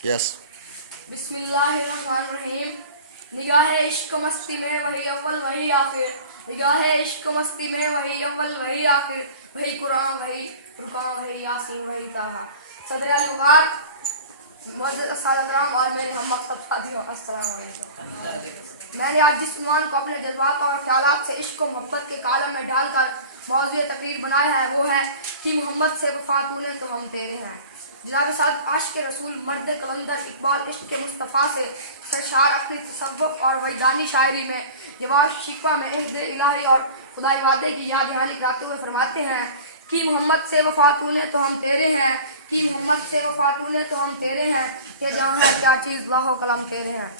Yes. बिस्मिल्लाहिर्रहमानिर्रहीम। निगाह इश्क मस्ती में वही अव्वल वही आखिर, निगाह इश्क मस्ती में वही अव्वल वही आखिर, वही कुरान वही फुरकान वही यासीन वही ताहा। सदर अल-लुगार मुअज़्ज़ज़ अस्सलाम और मेरे हम मकतब साथियों, अस्सलाम वालेकुम। मैंने आज जिस उन्वान को अपने जज्बात और ख्यालात से इश्क और मोहब्बत के कालम में डालकर मौज़ूए तकरीर बनाया है वो है कि मोहम्मद से वफा तूने तो हम तेरे हैं। जनाब साहब आशिक़ रसूल मर्द कलंदर इकबाल इश्क के मुस्तफ़ा से सरशार अपनी तसव्वुफ़ और वैदानी शायरी में जवाब शिकवा में इहद इलाही और खुदाई वादे की याद दहानी कराते हुए फरमाते हैं कि मोहम्मद से वफा तूने तो हम तेरे हैं, कि मोहम्मद से वफा तूने तो हम तेरे हैं, कि जहाँ है क्या चीज़ लाहो कलम तेरे हैं।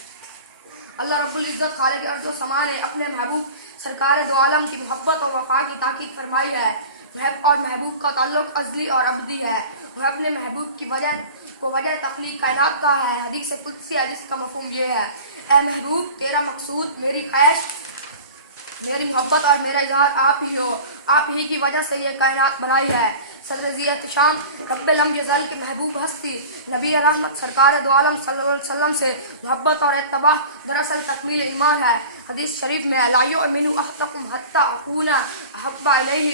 अल्लाह रब्बुल इज़्ज़त खालिक़ अर्ज़ व समा ने अपने महबूब सरकार दो आलम की मोहब्बत और वफा की ताकीद फरमाई है। और महबूब का ताल्लुक अज़ली और अबदी है। वह अपने महबूब की वजह तख्लीक कायनात का है। हदीस कुदसी है जिसका मफ़हूम ये है, ऐ महबूब तेरा मकसूद मेरी ख्वाहिश, मेरी मोहब्बत और मेरा इजहार आप ही हो, आप ही की वजह से ये कायनात बनाई है। सदर ज़ियत शाम रब्बे लम यज़ल के महबूब हस्ती नबी रहमत सरकार दो आलम सल्लल्लाहु अलैहि वसल्लम से मोहब्बत और इत्तबा दरअसल तकमील ईमान है। हदीस शरीफ में ला युमिनु अहदकुम हत्ता अकूना अहब्बा इलैहि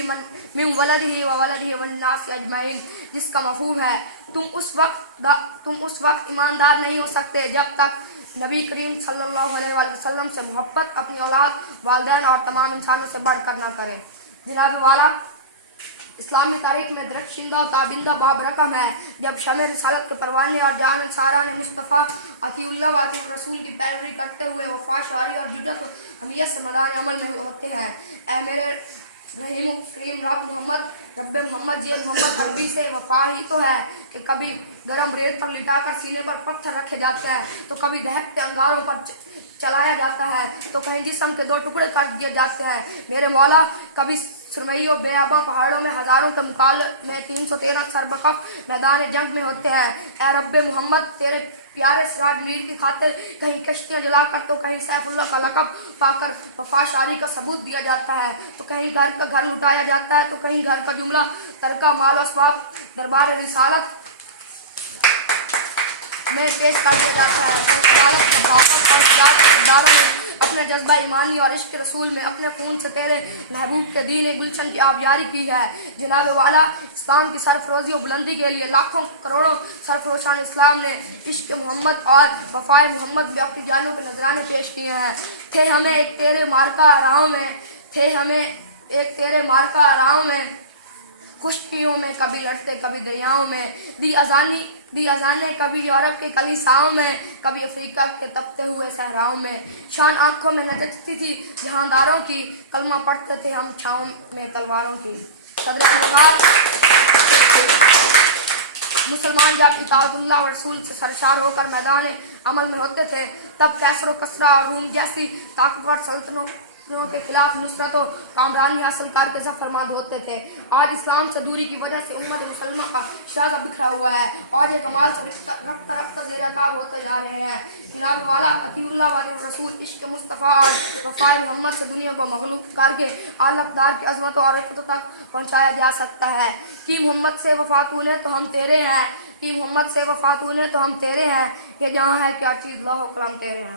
मिन वलदिही व वलदिही वन नास अजमईन, जिसका मफ़हूम है तुम उस वक्त ईमानदार नहीं हो सकते जब तक नबी करीम सल्लल्लाहु अलैहि वसल्लम से मोहब्बत अपनी औलाद, वालिदैन और तमाम इंसानों से बढ़कर न करे। जनाब वाला इस्लामी तारीख में दरख्शिंदा और ताबिंदा बाब रकम है जब शमे रिसालत के परवाने और जान सारा ने मुस्तफ़ा अतीउल्लाह व अतीउर रसूल की पैरवी करते हुए वफा शारी और जुदत हमियत से मैदान अमल में होते हैं। ऐ मेरे रहीम करीम रब मोहम्मद ये मोहम्मद अरबी से वफा ही तो है कि कभी गर्म रेत पर लिटाकर सीने पर पत्थर रखे जाते हैं, तो कभी दहकते अंगारों पर चलाया जाता है, तो कहीं जिस्म के दो टुकड़े कर दिए जाते हैं। मेरे मौला कभी सुरमई और बेआबा पहाड़ों में हजारों के मुकाबले में 313 सरबकफ मैदान जंग में होते हैं। ऐ रब्बे मोहम्मद तेरे प्यारे सिराज मीर की खातिर कहीं कश्तियां जलाकर तो कहीं सैफुल्लाह का लक़ब पाकर वफाशारी का सबूत दिया जाता है, तो कहीं घर का घर लुटाया जाता है, तो कहीं घर का जुमला तरका माल असबाब दरबार रिसालत में पेश कर दिया जाता है। अपने जज्बा ईमानी और इश्क रसूल में अपने खून से तेरे महबूब के दीन गुलशन की आबियारी की है। जनाब वाला इस्लाम की सरफरोजी और बुलंदी के लिए लाखों करोड़ों सरफरोशान इस्लाम ने इश्क मोहम्मद और वफाए मोहम्मद भी अपनी जानों के नजराने पेश किए हैं। थे हमें एक तेरे मार्का राहों में खुश्कियों में, कभी लड़ते कभी दरियाओं में, दी अजाने कभी यूरोप के कलीसाओं में, कभी अफ्रीका के तपते हुए सहराओं में। शान आंखों में नजरती थी जहांदारों की, कलमा पढ़ते थे हम छाँव में तलवारों की। मुसलमान जब इताअतुल्लाह और रसूल से सरशार होकर मैदान अमल में होते थे, तब कैसर व कसरा और रूम जैसी ताकतवर सल्तनतों के खिलाफ नुसरत और कामरानी हासिल करके ज़फ़रमंद होते थे। आज इस्लाम से दूरी की वजह से उम्मत मुसलमान का शराज़ा बिखरा हुआ है और ये कमाल से रफ्ता ज़ेर-ए-ताब होते जा रहे हैं। जनाब वाला अतीउल्लाह व अतीउर रसूल इश्क मुस्तफ़ा और वफ़ाए मोहम्मद से दुनिया को मग़लूब करके आलमदार की अज़मत और इफ़्फ़त तक पहुँचाया जा सकता है। कि मोहम्मद से वफ़ा तूने तो हम तेरे हैं, कि मोहम्मद से वफ़ा तूने तो हम तेरे हैं, कि जहाँ है क्या चीज़ लाहो कलम तेरे हैं।